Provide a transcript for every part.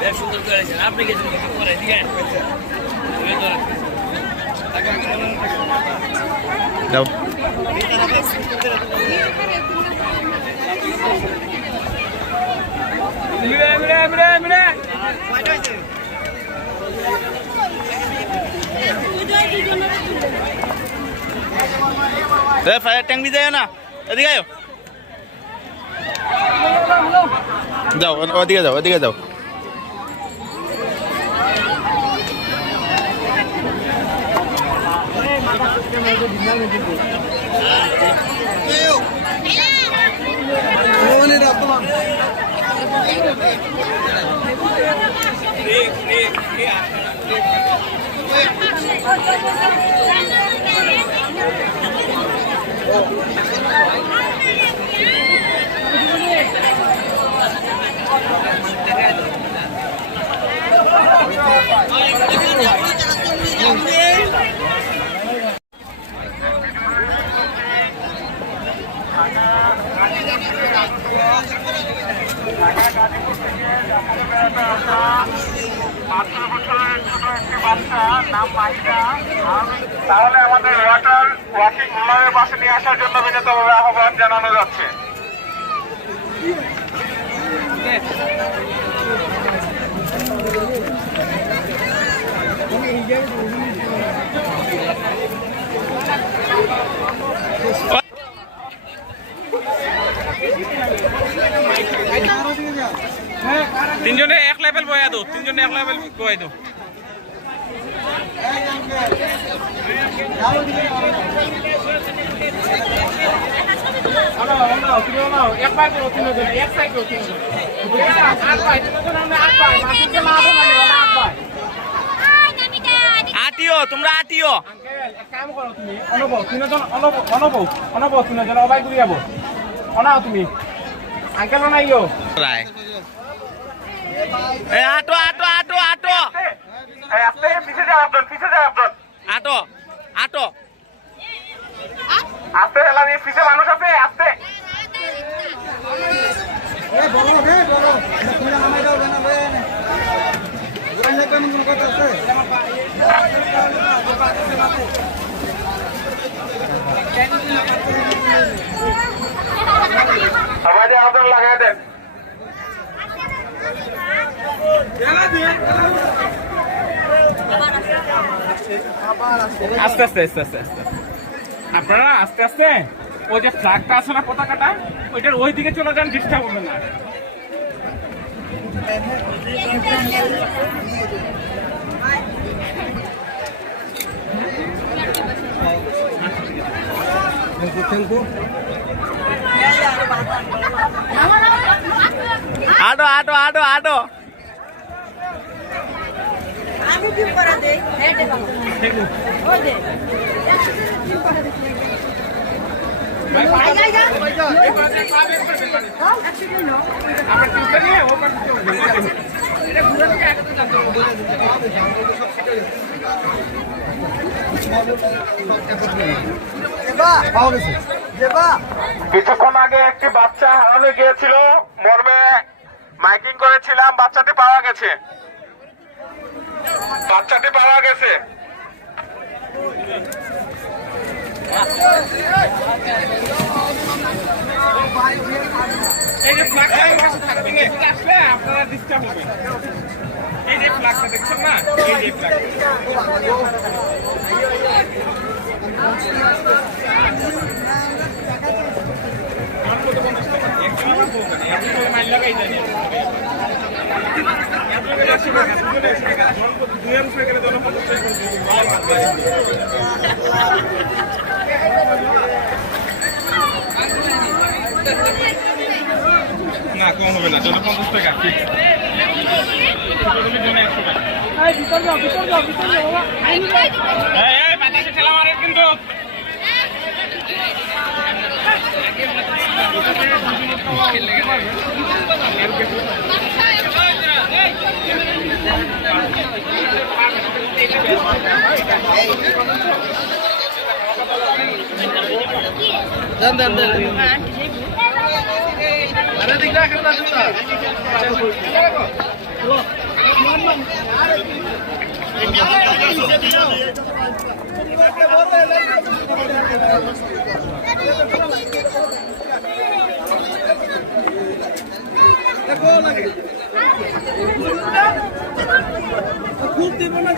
বেশ সুন্দর করেছেন আপনি গেছেন করে দিয়ে যাও ফায়ার ট্যাঙ্ক भी যাও না এদিকে আয় যাও ওদিকে যাও ওদিকে যাও তাহলে আমাদের ওয়াকিং ওনারের পাশে নিয়ে আসার জন্য বিনীতভাবে আহ্বান জানানো যাচ্ছে। তিনজনে এক লেভেল বয়া দো তিনজনে এক লেভেল বয়া দো আটিও তোমরা আটিও কাম করো তুমি অনুভব তিনজন অনুভব তিনজন অবাই করে যাবো অনাও তুমি আঙ্কেল অনাইও রায় এ আটো আটো আটো আটো আস্তে পিছে যাও আপনার আটো আটো আস্তে এলা নিয়ে পিছে মানুষ আছে আস্তে সবাই দিয়ে আদর লাগাই দেন। আস্তে আস্তে আস্তে আস্তে আস্তে আপনারা আস্তে আস্তে ওই যে ফ্ল্যাগটা আছে না পতাকাটা ওইটার ওই দিকে চলে যান ডিস্টার্ব হবে না আটো আটো আটো আটো আমি কি করে দেই হেডে বাবা ওই দে ভাই ভাই আই যা এই পাশে পাবে কম অ্যাকচুয়ালি নো আপনি টিউশন নিয়ে ও পাশে চলে যান এটা ঘুরে থেকে আগে তো কিছুক্ষণ আগে একটি বাচ্চা হারানো গিয়েছিল মর্মে মাইকিং করেছিলাম বাচ্চাটি পাওয়া গেছে এই যে ফ্ল্যাগটা থাকবে না এটা আসলে আপনারা ডিস্টার্ব হবে এই যে ফ্ল্যাগটা দেখছেন না এই যে ফ্ল্যাগ আমার কত বন্ধু একটু আমার বলতে একটু মাইল লাগাই জানি না কম হবে না 50 টাকা ভিতর যাও বাতাসে ঠেলা মারে কিন্তু দেন খুব দিব না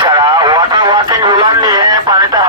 ছাড়া ওয়াটার ওয়াশিং রোলার নিয়ে পানিটা